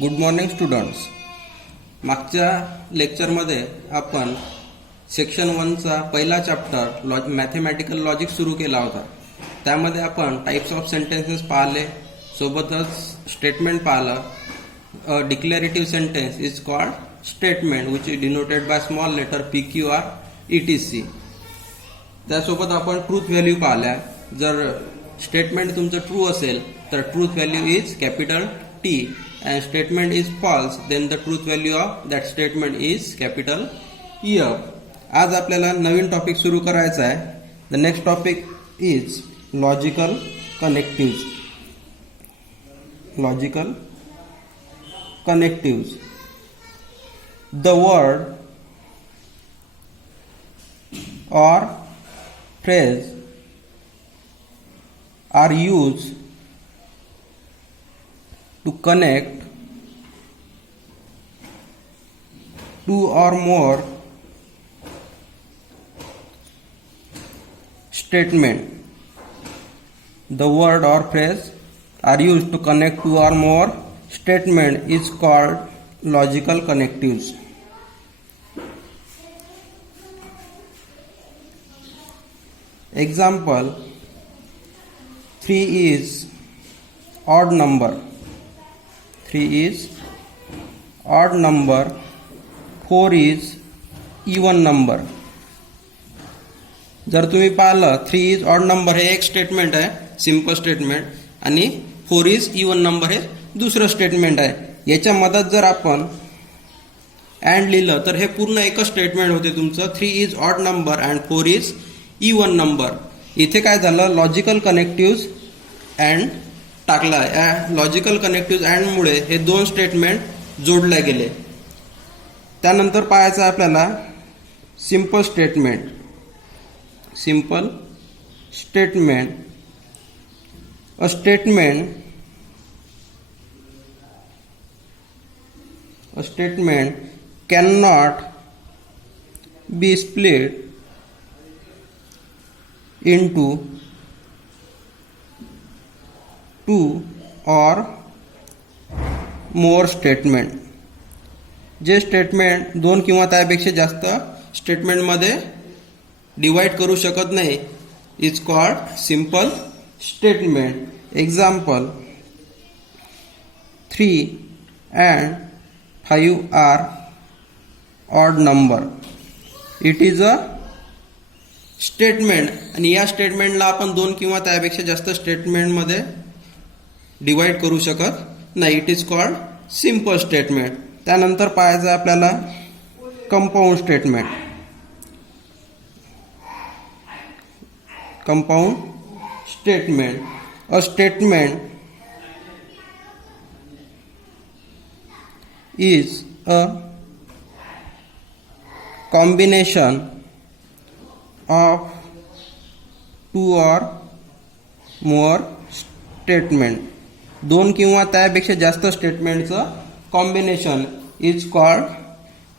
Good morning students. मागच्या लेक्चरमध्ये आपण सेक्शन 1चा पहिला चॅप्टर मॅथमॅटिकल लॉजिक सुरू केला होता. त्यामध्ये आपण टाइप्स ऑफ सेंटेन्सेस पाहिले, सोबतच स्टेटमेंट पाहिलं. A declarative sentence is called statement which is denoted by small letter PQR ETC. त्यासोबत आपण ट्रूथ व्हॅल्यू पाहिल्या. जर स्टेटमेंट तुमचं ट्रू असेल तर truth value is capital T and statement is false, then the truth value of that statement is capital F. आज आपल्याला नवीन topic सुरू करायचा आहे. The next topic is logical connectives. Logical connectives. The word or phrase are used to connect two or more statement. The word or phrase are used to connect two or more statement is called logical connectives. Example: 3 is odd number. 3 is odd number, 4 is even number. जर तुम्ही पाहिलं 3 is odd number हे एक statement आहे, simple statement, आणि 4 is even number हे दुसरं statement आहे. याच्या मदत जर आपण अँड लिहिलं तर हे पूर्ण एकच स्टेटमेंट होते तुमचं. 3 is odd number and 4 is even number. इथे काय झालं, लॉजिकल कनेक्टिव्ह अँड टाकला. लॉजिकल कनेक्टिव्ह अँड मुळे हे दोन स्टेटमेंट जोडले गेले. त्यानंतर पाहायचं आपल्याला simple statement. Simple statement, a statement can not be split into two or more statement. जे स्टेटमेंट दोन किंवा त्यापेक्षा जास्त स्टेटमेंटमध्ये डिवाइड करू शकत नाही is called simple statement. Example: 3 and 5 are odd number. It is a statement, आणि या स्टेटमेंटला आपण दोन किंवा त्यापेक्षा जास्त स्टेटमेंटमध्ये डिवाइड करू शकत नाही. It is called simple statement. त्यानंतर पाहायचं आपल्याला compound statement. Compound statement, a statement is a combination of two or more statement. दोन किंवा त्यापेक्षा जास्त स्टेटमेंटचं combination is called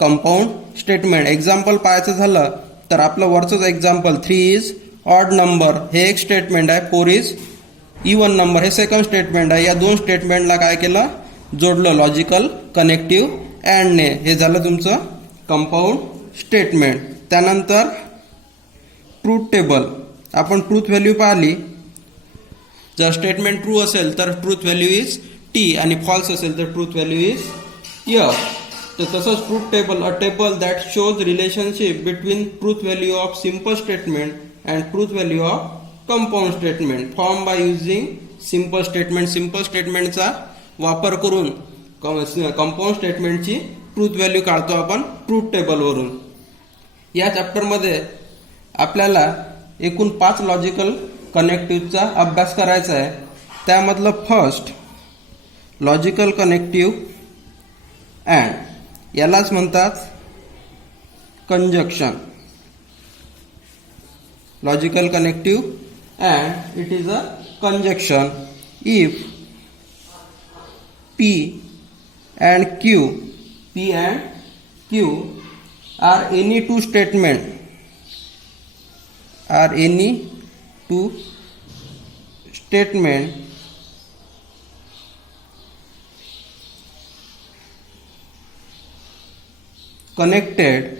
compound statement. Example पाहायचं झालं तर आपलं वरचंच एक्झाम्पल 3 इज ऑड नंबर हे एक स्टेटमेंट आहे, 4 इज इवन नंबर हे सेकंड स्टेटमेंट आहे. या दोन स्टेटमेंटला काय केलं, जोडलं लॉजिकल कनेक्टिव्ह अँडने. हे झालं तुमचं कंपाऊंड स्टेटमेंट. त्यानंतर ट्रूथ टेबल. आपण ट्रूथ व्हॅल्यू पाहिली. जर स्टेटमेंट ट्रू असेल तर ट्रूथ व्हॅल्यू इज T आणि फॉल्स असेल तर ट्रूथ व्हॅल्यू इज F. तर तसंच truth table, a table that shows relationship between truth value of simple statement and truth value of compound statement form by using simple statement. Simple स्टेटमेंटचा वापर करून compound स्टेटमेंटची truth value काढतो आपण truth टेबलवरून. या चॅप्टरमध्ये आपल्याला एकूण 5 लॉजिकल कनेक्टिव्हचा अभ्यास करायचा आहे. त्यामधलं फर्स्ट लॉजिकल कनेक्टिव्ह अँड, यालाच म्हणतात conjunction. Logical connective and it is a conjunction if P and Q are any two statement connected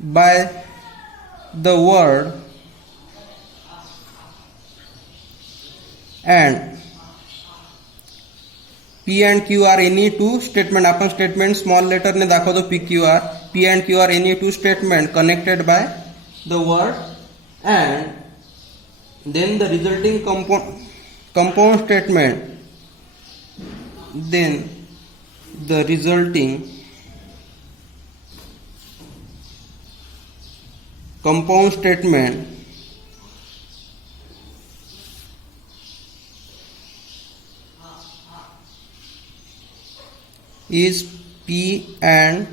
by the word and P and Q are any two statement. आपण statement small लेटरने दाखवतो PQR. P and Q are any two statement connected by the word and then the resulting compound statement. Then the resulting compound statement is P and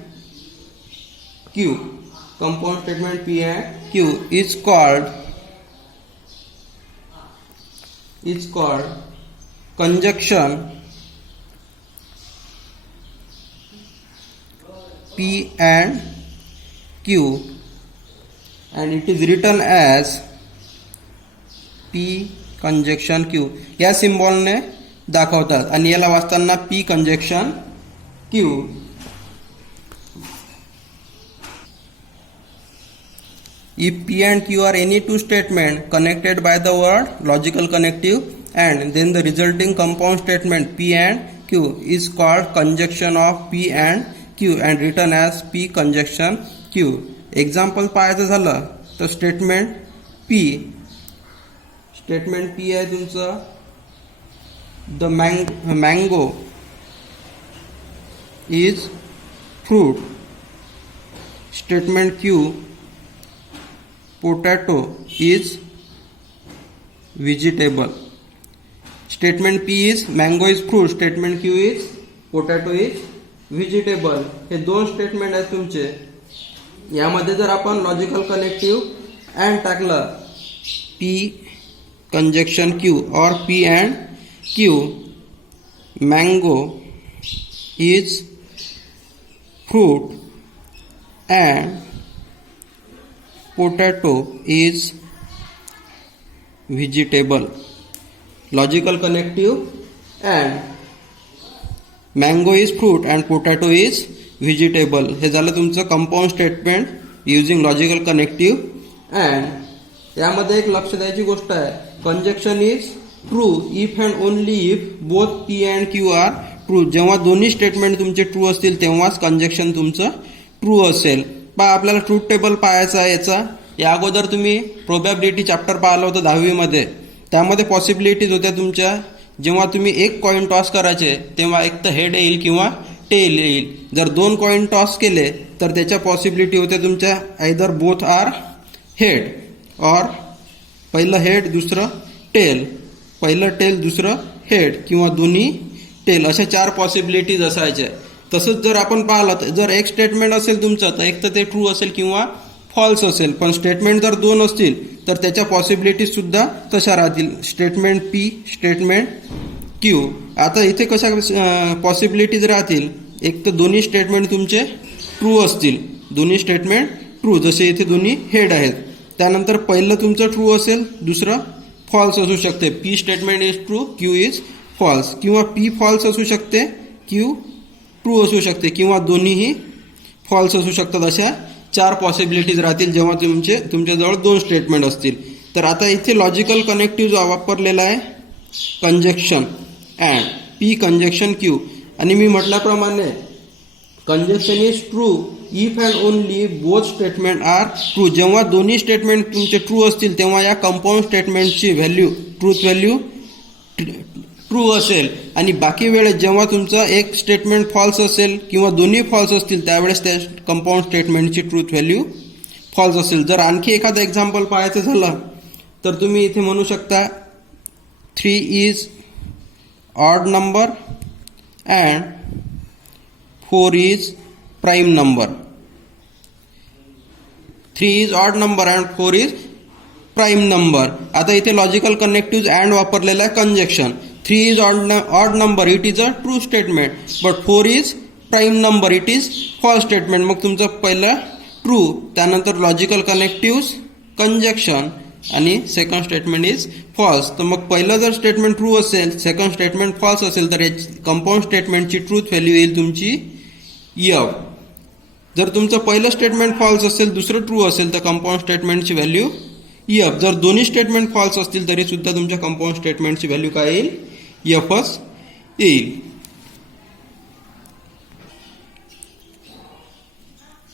Q. Compound statement P and Q is called conjunction P and Q, and it is written as P conjunction Q. या सिम्बॉलने दाखवतात आणि याला वाचताना P conjunction Q. If P and Q are any two statements connected by the word logical connective and then the resulting compound statement P and Q is called conjunction of P and Q and written as P conjunction Q. Example पाहायचं झालं तर statement P आहे तुमचं the mango is fruit. Statement Q, potato is vegetable. Statement P is mango is fruit. Statement Q is potato is vegetable. हे दोन statement आहेत तुमचे. यामध्ये जर आपण लॉजिकल कनेक्टिव्ह अँड टाकलं P conjunction Q or P and Q, mango is fruit and potato is vegetable. Logical connective and mango is fruit and potato is vegetable. हे झालं तुमचं compound statement using logical connective. And यामध्ये एक लक्ष द्यायची गोष्ट आहे, conjunction is true if and only if both P and Q are true. जेव्हा दोन्ही स्टेटमेंट तुमचे ट्रू असतील तेव्हाच कंजक्शन तुमचं ट्रू असेल. पहा आपल्याला ट्रूथ टेबल पाहायचा आहे याचा. या अगोदर तुम्ही प्रोबॅबिलिटी चॅप्टर पाहिलं होतं 10वी मध्ये. त्यामध्ये पॉसिबिलिटीज होत्या तुमच्या. जेव्हा तुम्ही एक कॉइन टॉस करायचे तेव्हा एक तर हेड येईल किंवा टेल येईल. जर दोन कॉइन टॉस केले तर त्याच्या पॉसिबिलिटी होत्या तुमच्या आयदर बोथ आर हेड और पहिलं हेड दुसरं टेल, पहिलं टेल दुसरं हेड किंवा दोन्ही टेल, अशा 4 पॉसिबिलिटीज असायच्या. तसंच जर आपण पाहिलं जर एक स्टेटमेंट असेल तुमचं तर एक तर ते ट्रू असेल किंवा फॉल्स असेल. पण स्टेटमेंट जर दोन असतील तर त्याच्या पॉसिबिलिटीज सुद्धा तशा राहतील. Statement P, statement Q. आता इथे कशा पॉसिबिलिटीज राहतील, एक तर दोन्ही स्टेटमेंट तुमचे ट्रू असतील, दोन्ही स्टेटमेंट ट्रू, जसे इथे दोन्ही हेड आहेत. त्यानंतर पहिलं तुमचं ट्रू असेल, दुसरं फॉल्स असू शकते. P statement is true, Q is false, किंवा P फॉल्स असू शकते, Q ट्रू असू शकते, किंवा दोन्हीही फॉल्स असू शकतात. अशा 4 पॉसिबिलिटीज राहतील जेव्हा तुमच्याजवळ 2 स्टेटमेंट असतील. तर आता इथे लॉजिकल कनेक्टिव्ह वापरलेला आहे conjunction and P conjunction Q. आणि मी म्हटल्याप्रमाणे conjunction is true if and only both statement are true. जेव्हा दोन्ही स्टेटमेंट तुमचे ट्रू असतील तेव्हा या कंपाऊंड स्टेटमेंटची व्हॅल्यू, ट्रूथ व्हॅल्यू ट्रू असेल. आणि बाकी वेळेस जेव्हा तुमचं एक स्टेटमेंट फॉल्स असेल किंवा दोन्ही फॉल्स असतील त्यावेळेस त्या कंपाऊंड स्टेटमेंटची ट्रूथ व्हॅल्यू फॉल्स असेल. जर आणखी एखादं एक्झाम्पल पाहायचं झालं तर तुम्ही इथे म्हणू शकता 3 is odd number and 4 is prime number. 3 is odd number and 4 is prime number. आता इथे लॉजिकल कनेक्टिव्ह अँड वापरलेला आहे conjunction. 3 is odd number, it is a true statement, but 4 is prime number, it is false statement. मग तुमचं पहिलं true, त्यानंतर logical connective conjunction आणि second statement is false. तर मग पहिलं जर स्टेटमेंट ट्रू असेल, सेकंड स्टेटमेंट फॉल्स असेल तर कंपाऊंड स्टेटमेंटची ट्रूथ व्हॅल्यू येईल तुमची एफ. जर तुमचं पहिलं स्टेटमेंट फॉल्स असेल दुसरं ट्रू असेल तर कंपाऊंड स्टेटमेंटची व्हॅल्यू एफ. जर दोन्ही स्टेटमेंट फॉल्स असतील तरी सुद्धा तुमच्या कंपाऊंड स्टेटमेंटची व्हॅल्यू काय येईल एफच येईल.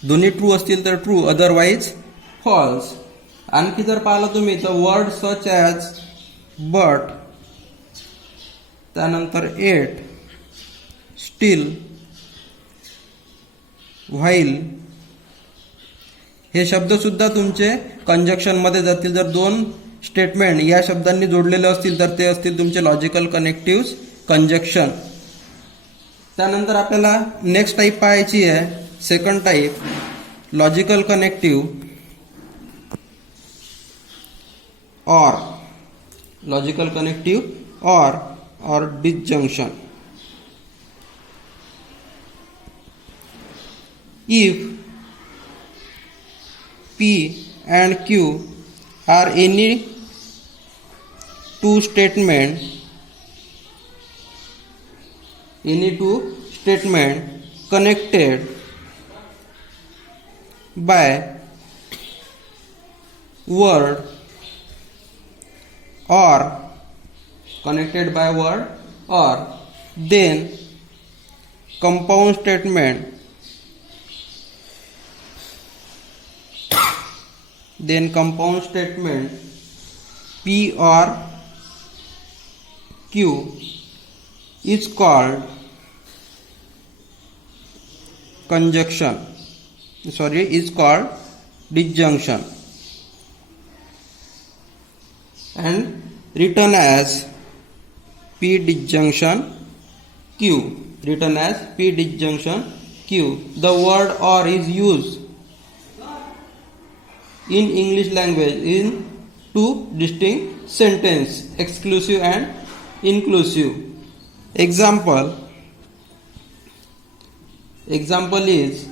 दोन्ही ट्रू असतील तर ट्रू अदरवाईज फॉल्स. आणखी जर पाहिलं तुम्ही तर वर्ड सच ॲज बट, त्यानंतर एट, स्टील, व्हाईल हे शब्द सुद्धा तुमचे कंजक्शन मध्ये जातील. जर दोन स्टेटमेंट या शब्दांनी जोडलेले असतील तर ते असतील तुमचे लॉजिकल कनेक्टिव्ह कंजक्शन. त्यानंतर आपल्याला नेक्स्ट टाईप पाहायची आहे, second type logical connective or. Logical connective or disjunction. If P and Q are any two statement connected by word or then compound statement P or Q is called disjunction and written as P disjunction Q. The word or is used in English language in two distinct sentences, exclusive and inclusive. Example is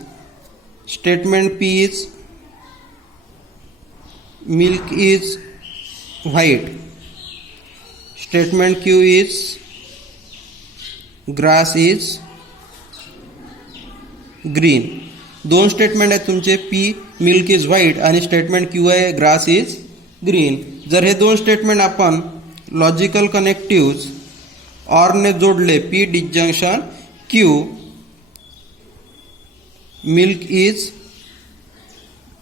statement P is milk is white. Statement Q is grass is green. दोन statement आहेत तुमचे, P milk is white आणि statement Q आहे grass is green. जर हे दोन statement आपण logical connective ऑरने जोडले, P disjunction Q, milk is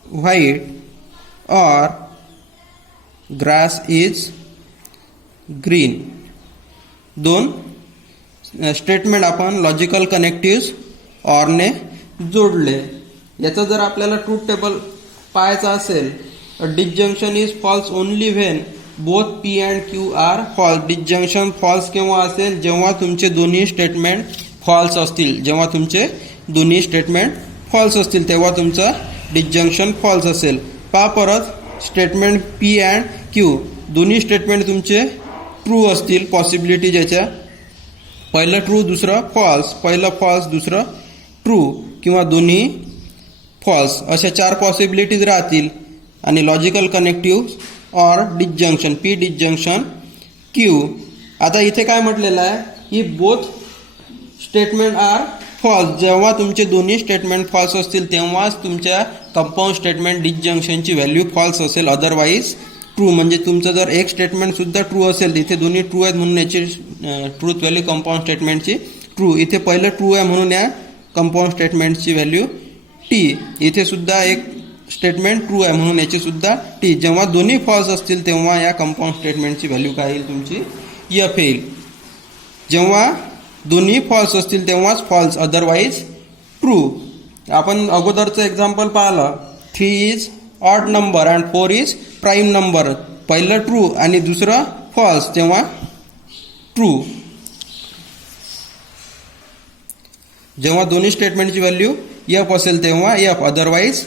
white और ग्रास इज ग्रीन, दोन स्टेटमेंट आपण लॉजिकल कनेक्टिव्ह ऑरने जोडले. याचा जर आपल्याला ट्रूथ टेबल पाहायचा असेल, disjunction is false only when both P and Q are false. Disjunction false केव्हा असेल, जेव्हा तुमचे दोन्ही स्टेटमेंट फॉल्स असतील. तेव्हा तुमचं डिसजंक्शन फॉल्स असेल. पहा परत, स्टेटमेंट पी अँड क्यू दोन्ही स्टेटमेंट तुमचे ट्रू असतील. पॉसिबिलिटी ज्याच्या पहिलं ट्रू दुसरं फॉल्स, पहिलं फॉल्स दुसरं ट्रू किंवा दोन्ही फॉल्स, अशा चार पॉसिबिलिटीज राहतील. आणि logical connective or disjunction, P disjunction Q. आता इथे काय म्हटलेलं आहे, ही बोथ स्टेटमेंट आर फॉल्स. जेव्हा तुमचे दोन्ही स्टेटमेंट फॉल्स असतील तेव्हाच तुमच्या कंपाऊंड स्टेटमेंट डिसजंक्शनची व्हॅल्यू फॉल्स असेल, अदरवाईज ट्रू. म्हणजे तुमचं जर एक स्टेटमेंट सुद्धा ट्रू असेल, इथे दोन्ही ट्रू आहेत म्हणून याची ट्रूथ व्हॅल्यू कंपाऊंड स्टेटमेंटची ट्रू. इथे पहिलं ट्रू आहे म्हणून या कंपाऊंड स्टेटमेंटची व्हॅल्यू टी. इथे सुद्धा एक स्टेटमेंट ट्रू आहे म्हणून याची सुद्धा टी. जेव्हा दोन्ही फॉल्स असतील तेव्हा या कंपाऊंड स्टेटमेंटची व्हॅल्यू काय येईल तुमची एफ येईल. जेव्हा दोन्ही फॉल्स असतील तेव्हाच फॉल्स, अदरवाईज ट्रू. आपण अगोदरचं एक्झाम्पल पाहिलं, 3 is odd number and 4 is prime number. पहिलं ट्रू आणि दुसरं फॉल्स, तेव्हा ट्रू. जेव्हा दोन्ही स्टेटमेंटची व्हॅल्यू एफ असेल तेव्हा एफ, अदरवाईज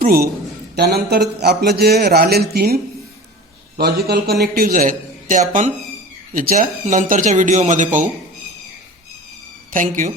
ट्रू. त्यानंतर आपलं जे राहिलेले 3 लॉजिकल कनेक्टिव्ज आहेत ते आपण याच्या नंतरच्या व्हिडिओमध्ये पाहू. थँक्यू.